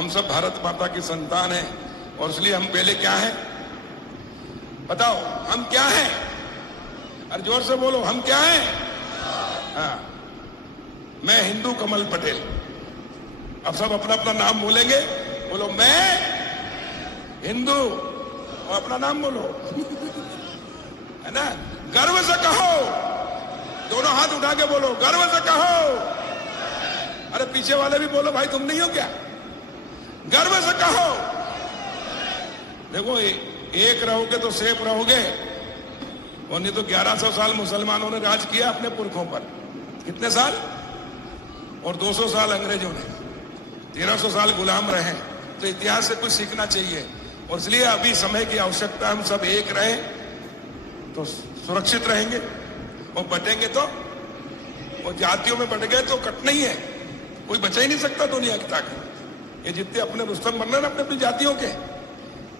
हम सब भारत माता की संतान हैं और इसलिए हम पहले क्या हैं बताओ, हम क्या हैं? अरे जोर से बोलो, हम क्या हैं? हाँ, मैं हिंदू कमल पटेल। अब सब अपना अपना नाम बोलेंगे। बोलो मैं हिंदू, और अपना नाम बोलो है ना, गर्व से कहो, दोनों हाथ उठा के बोलो, गर्व से कहो। अरे पीछे वाले भी बोलो, भाई तुम नहीं हो क्या? गर्व से कहो। देखो एक रहोगे तो सेफ रहोगे, और नहीं तो 1100 साल मुसलमानों ने राज किया अपने पुरखों पर। कितने साल? और 200 साल अंग्रेजों ने, 1300 साल गुलाम रहे। तो इतिहास से कुछ सीखना चाहिए, और इसलिए अभी समय की आवश्यकता, हम सब एक रहें तो सुरक्षित रहेंगे, और बटेंगे तो, और जातियों में बट गए तो कटना ही है, कोई बचा ही नहीं सकता दुनिया की ताकत। ये जितने अपने रुस्तम बन रहे हैं अपने अपनी जातियों के,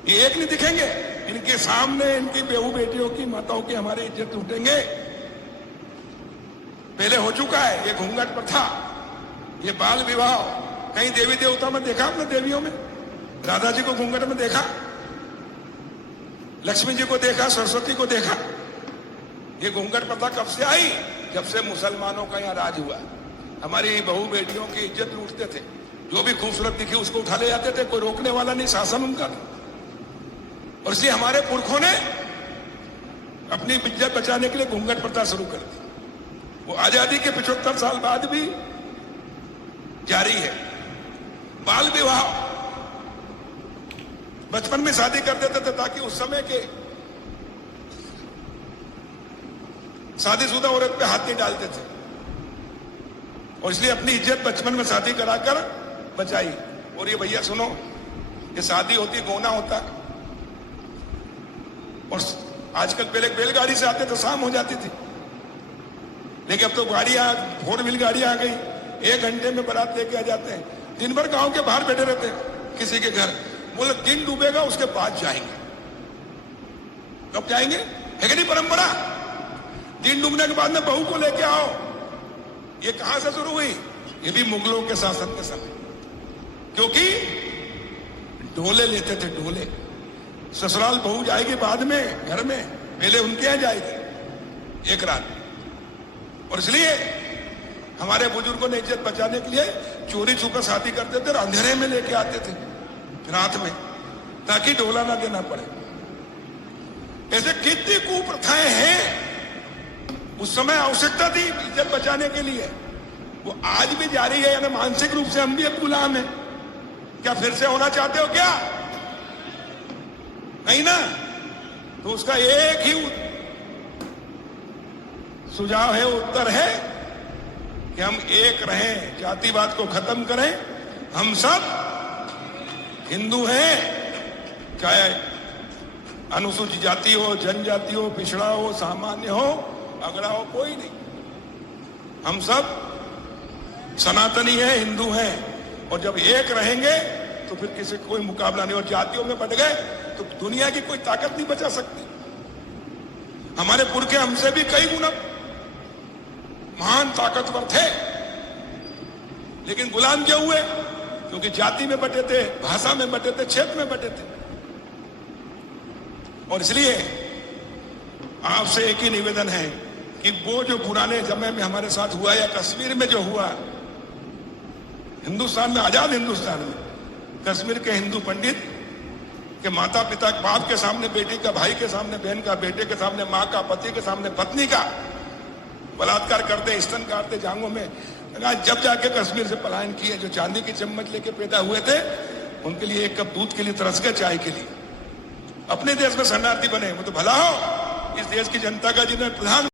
ये एक नहीं दिखेंगे। इनके सामने इनकी बेहू बेटियों की, माताओं की हमारी इज्जत लूटेंगे। पहले हो चुका है ये घूंघट प्रथा, ये बाल विवाह। कहीं देवी देवता में देखा आपने? देवियों में राधा जी को घूंघट में देखा, लक्ष्मी जी को देखा, सरस्वती को देखा? ये घूंघट प्रथा कब से आई? जब से मुसलमानों का यहाँ राज हुआ। हमारी बहू बेटियों की इज्जत लूटते थे, जो भी खूबसूरत दिखी उसको उठा ले जाते थे, कोई रोकने वाला नहीं, शासन उनका था। और इसलिए हमारे पुरखों ने अपनी इज्जत बचाने के लिए घूंघट प्रथा शुरू कर दी। वो आजादी के 75 साल बाद भी जारी है। बाल विवाह, बचपन में शादी कर देते थे ताकि उस समय के शादीशुदा औरत पे हाथ नहीं डालते थे, और इसलिए अपनी इज्जत बचपन में शादी कराकर बचाई। और ये भैया सुनो, ये शादी होती गोना होता, और आजकल पहले बैलगाड़ी से आते तो शाम हो जाती थी, लेकिन अब तो गाड़ियां, 4 व्हील गाड़ी आ गई, 1 घंटे में बारात लेके आ जाते हैं। दिन भर गांव के बाहर बैठे रहते हैं किसी के घर, बोले दिन डूबेगा उसके बाद जाएंगे। कब जाएंगे? है कि नहीं परंपरा? दिन डूबने के बाद में बहू को लेके आओ। ये कहां से शुरू हुई? ये भी मुगलों के शासन के समय, क्योंकि ढोले लेते थे, ढोले। ससुराल बहू जाएगी बाद में घर में, पहले उनके यहां जाएगी एक रात। और इसलिए हमारे बुजुर्गों ने इज्जत बचाने के लिए चोरी छुपकर शादी करते थे, अंधेरे में लेके आते थे रात में, ताकि ढोला ना देना पड़े। ऐसे कितनी कुप्रथाएं हैं। उस समय आवश्यकता थी इज्जत बचाने के लिए, वो आज भी जारी है। यानी मानसिक रूप से हम भी अब गुलाम हैं। क्या फिर से होना चाहते हो क्या? नहीं ना। तो उसका एक ही सुझाव है, उत्तर है कि हम एक रहें, जातिवाद को खत्म करें। हम सब हिंदू हैं, चाहे अनुसूचित जाति हो, जनजाति हो, पिछड़ा हो, सामान्य हो, अगड़ा हो, कोई नहीं। हम सब सनातनी हैं, हिंदू हैं। और जब एक रहेंगे तो फिर किसी कोई मुकाबला नहीं। और जातियों में बढ़ गए तो दुनिया की कोई ताकत नहीं बचा सकती। हमारे पुरखे हमसे भी कई गुना महान ताकतवर थे, लेकिन गुलाम क्यों हुए? क्योंकि जाति में बटे थे, भाषा में बटे थे, क्षेत्र में बटे थे। और इसलिए आपसे एक ही निवेदन है कि वो जो पुराने समय में हमारे साथ हुआ, या कश्मीर में जो हुआ, हिंदुस्तान में, आजाद हिंदुस्तान में, कश्मीर के हिंदू पंडित के माता पिता, बाप के सामने बेटी का, भाई के सामने बहन का, बेटे के सामने माँ का, पति के सामने पत्नी का बलात्कार करते, स्तन काटते जांघों में। जब जाके कश्मीर से पलायन किए, जो चांदी की चम्मच लेके पैदा हुए थे, उनके लिए 1 कप दूध के लिए तरस गए, चाय के लिए। अपने देश में शरणार्थी बने, वो तो भला हो इस देश की जनता का, जिन्हें प्रधान